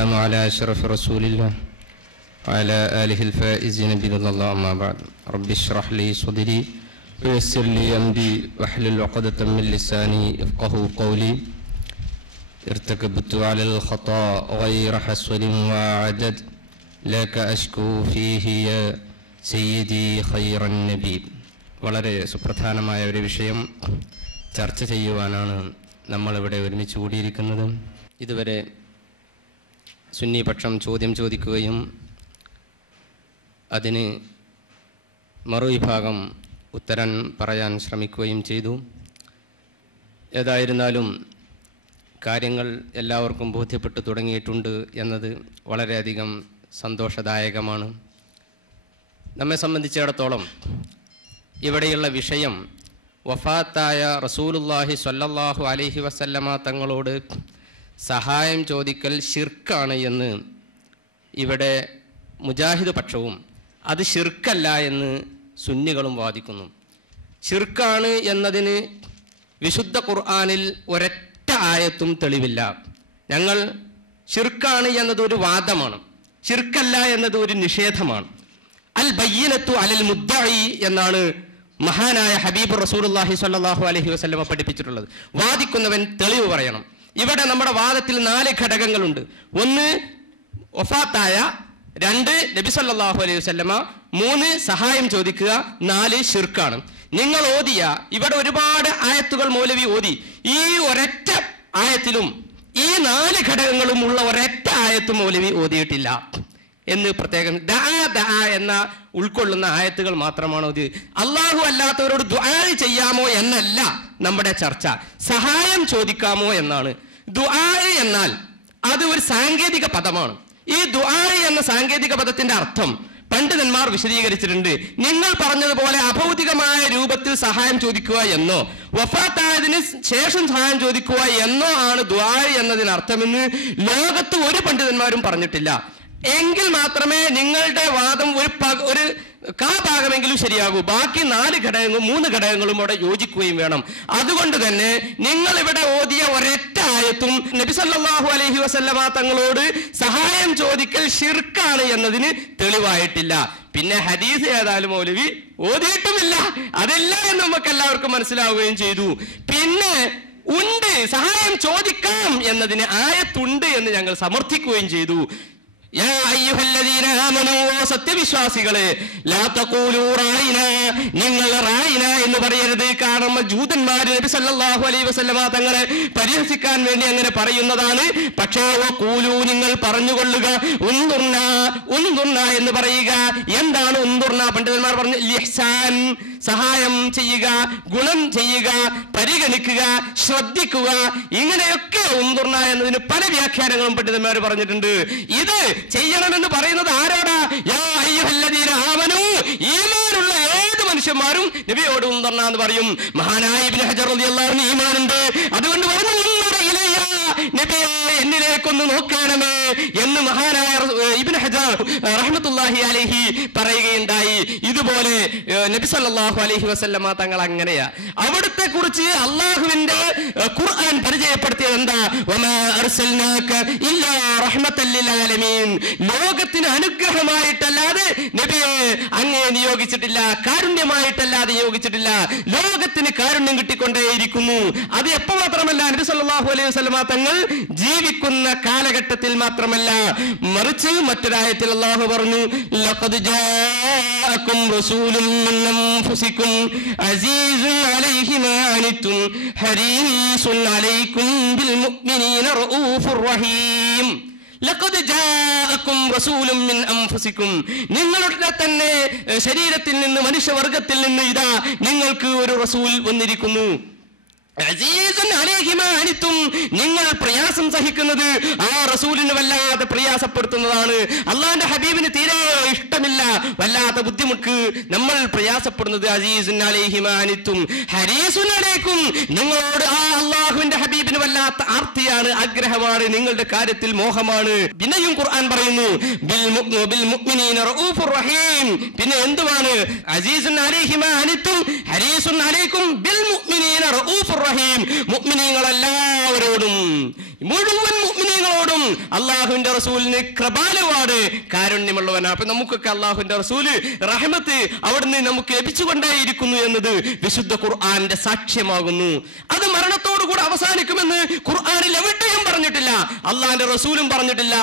والسلام على أشرف رسول الله وعلى آله الفائزين بإذن الله. أما بعد رب اشرح لي صدري ويسر لي أمري واحلل عقدة من لساني يفقهوا قولي. ارتكبت على الخطأ غير حصر وعدد لك أشكو فيه يا سيدي خير النبي. വളരെ സുപ്രധാനമായ ഒരു വിഷയം ചർച്ച ചെയ്യുവാനാണ് നമ്മളിവിടെ ഒരുമിച്ച് കൂടിയിരിക്കുന്നത്. ഇതുവരെ സുന്നി പക്ഷം ചോദ്യം ചോദിക്കുകയും അതിന് മറുവിഭാഗം ഉത്തരം പറയാൻ ശ്രമിക്കുകയും ചെയ്തു. ഏതായിരുന്നാലും കാര്യങ്ങൾ എല്ലാവർക്കും ബോധ്യപ്പെട്ടു തുടങ്ങിയിട്ടുണ്ട് എന്നത് വളരെയധികം സന്തോഷദായകമാണ്. നമ്മെ സംബന്ധിച്ചിടത്തോളം ഇവിടെയുള്ള വിഷയം വഫാത്തായ റസൂലുള്ളാഹി സ്വല്ലല്ലാഹു അലൈഹി വസല്ലമ തങ്ങളോട് സഹായം ചോദിക്കൽ ശിർക്കാണ് എന്ന് ഇവിടെ മുജാഹിദ് പക്ഷവും അത് ശിർക്കല്ല എന്ന് സുന്നികളും വാദിക്കുന്നു. ശിർക്കാണ് എന്നതിന് വിശുദ്ധ ഖുർആനിൽ ഒരൊറ്റ ആയത്തും തെളിവില്ല. ഞങ്ങൾ ശിർക്കാണ് എന്നതൊരു വാദമാണ്, ശിർക്കല്ല എന്നത് ഒരു നിഷേധമാണ്. അൽ ബയ്യിനത്തു അലൽ മുദ്ദഇ എന്നാണ് മഹാനായ ഹബീബ് റസൂലുള്ളാഹി സ്വല്ലല്ലാഹു അലൈഹി വസല്ലമ പഠിപ്പിച്ചിട്ടുള്ളത്. വാദിക്കുന്നവൻ തെളിവ് പറയണം. ഇവിടെ നമ്മുടെ വാദത്തിൽ 4 ഘടകങ്ങളുണ്ട്. 1 വഫാത്തായ, 2 നബി സല്ലല്ലാഹു അലൈഹി വസല്ലമ, 3 സഹായം ചോദിക്കുക, 4 ശിർക്കാണ്. നിങ്ങൾ ഓതിയ ഇവിടെ ഒരുപാട് ആയത്തുകൾ മൗലവി ഓതി. ഈ ഒരൊറ്റ ആയത്തിലും ഈ 4 ഘടകങ്ങളും ഉള്ള ഒരൊറ്റ ആയത്തും മൗലവി ഓതിയിട്ടില്ല എന്ന് പ്രത്യേകം ദഅ എന്ന ഉൾക്കൊള്ളുന്ന ആയത്തുകൾ മാത്രമാണ് ഇത്. അള്ളാഹു അല്ലാത്തവരോട് ദുആ ചെയ്യാമോ എന്നല്ല നമ്മുടെ ചർച്ച, സഹായം ചോദിക്കാമോ എന്നാണ്. ദുആ എന്നാൽ അത് ഒരു സാങ്കേതിക പദമാണ്. ഈ ദുആ എന്ന സാങ്കേതിക പദത്തിന്റെ അർത്ഥം പണ്ഡിതന്മാർ വിശദീകരിച്ചിട്ടുണ്ട്. നിങ്ങൾ പറഞ്ഞതുപോലെ അഭൗതികമായ രൂപത്തിൽ സഹായം ചോദിക്കുക എന്നോ വഫാത്തായതിന് ശേഷം സഹായം ചോദിക്കുക എന്നോ ആണ് ദുആ എന്നതിനർത്ഥമെന്ന് ലോകത്ത് ഒരു പണ്ഡിതന്മാരും പറഞ്ഞിട്ടില്ല. എങ്കിൽ മാത്രമേ നിങ്ങളുടെ വാദം ഒരു ഭാഗമെങ്കിലും ശരിയാകൂ. ബാക്കി 4 ഘടകങ്ങളും 3 ഘടകങ്ങളും അവിടെ യോജിക്കുകയും വേണം. അതുകൊണ്ട് തന്നെ നിങ്ങൾ ഇവിടെ ഓതിയ ഒരൊറ്റ ആയത്തും നബി സല്ലല്ലാഹു അലൈഹി വസല്ലമ തങ്ങളോട് സഹായം ചോദിക്കൽ ശിർക്കാണ് എന്നതിന് തെളിവായിട്ടില്ല. പിന്നെ ഹദീസ് ഏതായാലും മൗലവി ഓതിയിട്ടുമില്ല, അതില്ല എന്ന് നമുക്ക് എല്ലാവർക്കും മനസ്സിലാവുകയും ചെയ്തു. പിന്നെ ഉണ്ട്, സഹായം ചോദിക്കാം എന്നതിന് ആയത്തുണ്ട് എന്ന് ഞങ്ങൾ സമർത്ഥിക്കുകയും ചെയ്തു. യാ അയ്യുഹല്ലദീന ആമനൂ, സത്യവിശ്വാസികളെ, ലാ തഖൂലൂ റായിന, നിങ്ങൾ റായിന എന്ന് പറയരുത്. കാരണം ജൂതന്മാര് നബി സല്ലല്ലാഹു അലൈഹി വസല്ലമ തങ്ങളെ പരിഹസിക്കാൻ വേണ്ടി അങ്ങനെ പറയുന്നതാണ്. പക്ഷേ വഖൂലൂ, നിങ്ങൾ പറഞ്ഞുകൊള്ളുക, ഉൻദുർന, ഉൻദുർന എന്ന് പറയുക. എന്താണ് ഉൻദുർന? പണ്ഡിതന്മാർ പറഞ്ഞു ഇഹ്സാൻ, സഹായം ചെയ്യുക, ഗുണം ചെയ്യുക, പരിഗണിക്കുക, ശ്രദ്ധിക്കുക. ഇങ്ങനെയൊക്കെ ഉൻദുർന എന്നതിന് പല വ്യാഖ്യാനങ്ങളും പണ്ഡിതന്മാർ പറഞ്ഞിട്ടുണ്ട്. ഇത് ചെയ്യണമെന്ന് പറയുന്നത് ആരോടാ? യാ അയ്യുഹല്ലദീന ആമനൂ, ഈമാനുള്ള ഏത് മനുഷ്യന്മാരും നബിയോട് ഉൻദുർന എന്ന് പറയും. മഹാനായ ഇബ്നു ഹജർ റളിയല്ലാഹു അൻഹു ഈമാനുണ്ട്, അതുകൊണ്ട് പറഞ്ഞു നബിയെ എന്നിലേക്കൊന്ന് നോക്കണമേ എന്ന് മഹാനായ ഇബ്നു ഹജർ റഹ്മത്തുള്ളാഹി അലൈഹി പറയുകയുണ്ടായി. ഇതുപോലെ നബി സല്ലല്ലാഹു അലൈഹി വസല്ലമ തങ്ങൾ അങ്ങനെയാ. അവിടുത്തെ കുറിച്ച് അള്ളാഹുവിന്റെ ഖുർആൻ പരിചയപ്പെടുത്തിയത് എന്താ? വമാ അർസൽനാക ഇല്ലാ റഹ്മത്തൽ ലിൽ ആലമീൻ, ലോകത്തിന് അനുഗ്രഹമായിട്ടല്ലാതെ നബിയെ അങ്ങേ നിയോഗിച്ചിട്ടില്ല, കാരുണ്യമായിട്ടല്ലാതെ നിയോഗിച്ചിട്ടില്ല. ലോകത്തിന് കാരുണ്യം കിട്ടിക്കൊണ്ടേയിരിക്കുന്നു. അത് എപ്പോൾ മാത്രമല്ല, നബി സല്ലല്ലാഹു അലൈഹി വസല്ലമ തങ്ങൾ ജീവിക്കുന്ന കാലഘട്ടത്തിൽ മാത്രമല്ല, മറിച്ച് മറ്റൊരായത്തിൽ അല്ലാഹു പറഞ്ഞു, ലഖദ് ജാഅകും റസൂലുൻ മിൻ അൻഫുസികും അസീസുൻ അലൈഹി മാ അനിതും ഹരീസുൻ അലൈക്കും ബിൽ മുഅ്മിനീന റഊഫുർ റഹീം. ലഖദ് ജാഅകും റസൂലുൻ മിൻ അൻഫുസികും, നിങ്ങളുടെ തന്നെ ശരീരത്തിൽ നിന്ന്, മനുഷ്യവർഗത്തിൽ നിന്ന് ഇതാ നിങ്ങൾക്ക് ഒരു റസൂൽ വന്നിരിക്കുന്നു. നിങ്ങൾ പ്രയാസം സഹിക്കുന്നത് ആ റസൂലിന് വല്ലാതെ പ്രയാസപ്പെടുത്തുന്നതാണ്. അള്ളാന്റെ ഹബീബിന് തീരെ ഇഷ്ടമില്ല, വല്ലാത്ത ബുദ്ധിമുട്ട് നമ്മൾ പ്രയാസപ്പെടുന്നത്. അസീസുൻ അലൈഹി മാ അനിത്തും ഹരീസുൻ അലൈക്കും, നിങ്ങളോട് ആ അള്ളാഹുവിന്റെ ഹബീബിന് വല്ലാത്ത ആർത്തിയാണ്, ആഗ്രഹമാണ്, നിങ്ങളുടെ കാര്യത്തിൽ മോഹമാണ്. പിന്നെയും ഖുർആൻ പറയുന്നു ബിൽ മുഅ്മിനീന റഊഫുർ റഹീം. പിന്നെ എന്തുവാണ്? അസീസുൻ അലൈഹി മാ അനിത്തും ഹരീസുൻ അലൈക്കും ബിൽ മുഅ്മിനീന റഊഫുർ റഹീം. മുഅ്മിനീങ്ങളെല്ലാവരോടും, മുഴുവൻ മുഅ്മിനീങ്ങളോടും അല്ലാഹുവിന്റെ റസൂലിന് കൃപാലുവാണ്, കാരുണ്യമുള്ളവനാണ്. അപ്പൊ നമുക്കൊക്കെ അല്ലാഹുവിന്റെ റസൂല് റഹ്മത്ത് അവിടുന്ന് നമുക്ക് ലഭിച്ചുകൊണ്ടേയിരിക്കുന്നു എന്നത് വിശുദ്ധ ഖുർആന്റെ സാക്ഷ്യമാകുന്നു. അത് മരണത്തോടു കൂടെ അവസാനിക്കുമെന്ന് ഖുർആനിൽ എവിടെയും പറഞ്ഞിട്ടില്ല, അല്ലാഹുവിന്റെ റസൂലും പറഞ്ഞിട്ടില്ല.